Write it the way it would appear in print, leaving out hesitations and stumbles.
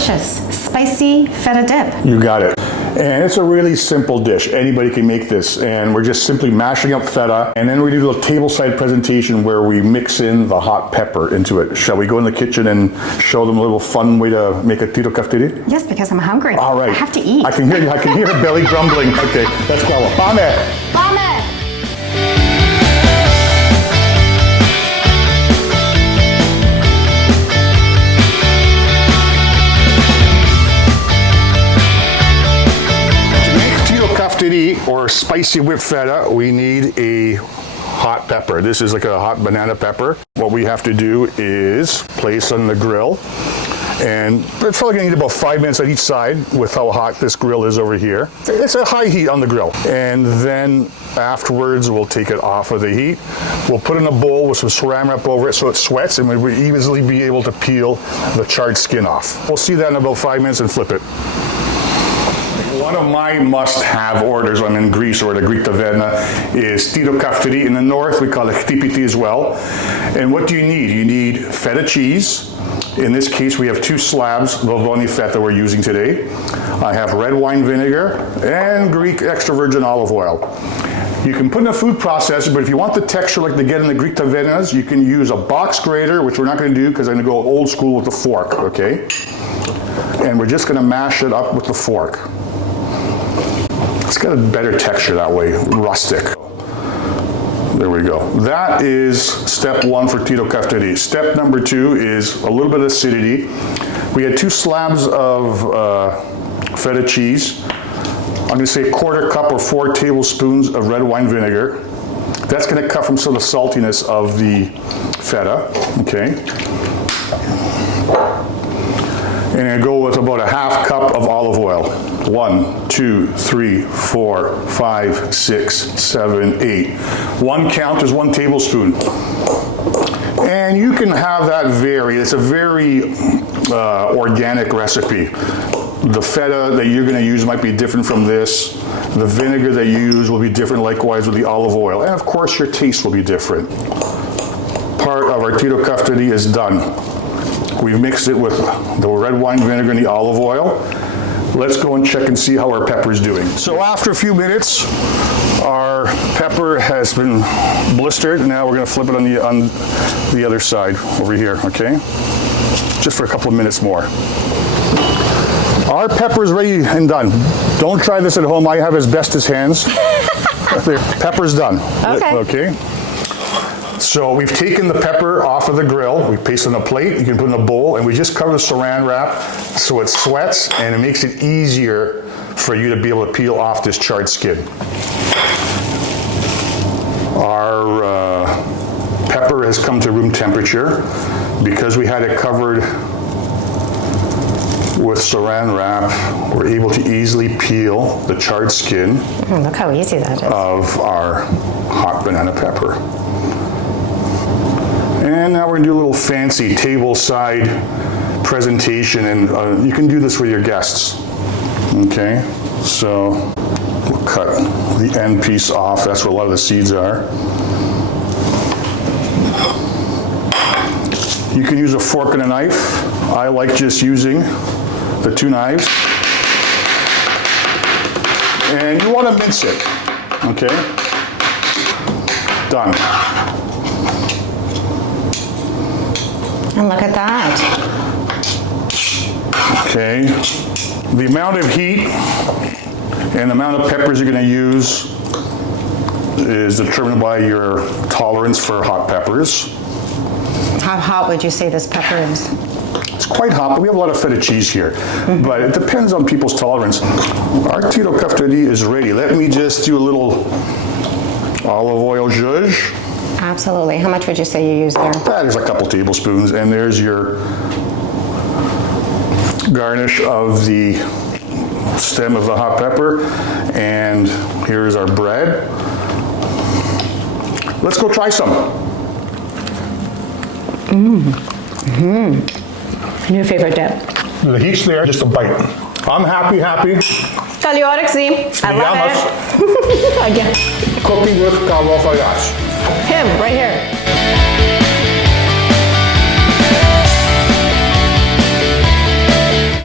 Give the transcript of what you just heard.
delicious spicy feta dip. You got it. And it's a really simple dish. Anybody can make this. And we're just simply mashing up feta. And then we do a little tableside presentation where we mix in the hot pepper into it. Shall we go in the kitchen and show them a little fun way to make a Tirokafteri? Yes, because I'm hungry. All right. I have to eat. I can hear her belly grumbling. Okay, let's go. Pame! Pame! Or spicy whipped feta, we need a hot pepper. This is like a hot banana pepper. What we have to do is place on the grill, and it's probably gonna need about 5 minutes on each side with how hot this grill is over here. It's a high heat on the grill. And then afterwards, we'll take it off of the heat. We'll put it in a bowl with some saran wrap over it so it sweats, and we'll easily be able to peel the charred skin off. We'll see that in about 5 minutes and flip it. One of my must-have orders when I'm in Greece or at a Greek taverna is Tirokafteri. In the north, we call it chtipiti as well. And what do you need? You need feta cheese. In this case, we have 2 slabs of Vovoni feta we're using today. I have red wine vinegar and Greek extra virgin olive oil. You can put in a food processor, but if you want the texture like they get in the Greek tavernas, you can use a box grater, which we're not going to do because I'm going to go old school with the fork, okay? And we're just going to mash it up with the fork. It's got a better texture that way, rustic. There we go. That is step 1 for Tirokafteri. Step number 2 is a little bit of acidity. We had 2 slabs of feta cheese. I'm gonna say 1/4 cup or 4 tablespoons of red wine vinegar. That's gonna cut from some of the saltiness of the feta, okay? And I'm gonna go with about a 1/2 cup of olive oil. 1, 2, 3, 4, 5, 6, 7, 8. 1 count is 1 tablespoon. And you can have that vary. It's a very organic recipe. The feta that you're gonna use might be different from this. The vinegar that you use will be different, likewise with the olive oil. And of course, your taste will be different. Part of our Tirokafteri is done. We've mixed it with the red wine vinegar and the olive oil. Let's go and check and see how our pepper is doing. So after a few minutes, our pepper has been blistered. Now we're gonna flip it on the other side over here, okay? Just for a couple of minutes more. Our pepper is ready and done. Don't try this at home. I have asbestos hands. Pepper's done. Okay. So we've taken the pepper off of the grill. We paste it on a plate. You can put it in a bowl, and we just cover the saran wrap so it sweats, and it makes it easier for you to be able to peel off this charred skin. Our pepper has come to room temperature. Because we had it covered with saran wrap, we're able to easily peel the charred skin. Look how easy that is. Of our hot banana pepper. And now we're gonna do a little fancy table-side presentation, and you can do this with your guests, okay? So we'll cut the end piece off. That's where a lot of the seeds are. You can use a fork and a knife. I like just using the 2 knives. And you wanna mince it, okay? Done. And look at that. Okay. The amount of heat and the amount of peppers you're going to use is determined by your tolerance for hot peppers. How hot would you say this pepper is? It's quite hot, but we have a lot of feta cheese here. But it depends on people's tolerance. Our Tirokafteri is ready. Let me just do a little olive oil zhuzh. Absolutely. How much would you say you use there? There's a couple tablespoons, and there's your garnish of the stem of the hot pepper, and here's our bread. Let's go try some. New favorite dip. The heat's there, just a bite. I'm happy. Kalofagas. I love it. Again. Cooking with kalofagas. Him, right here.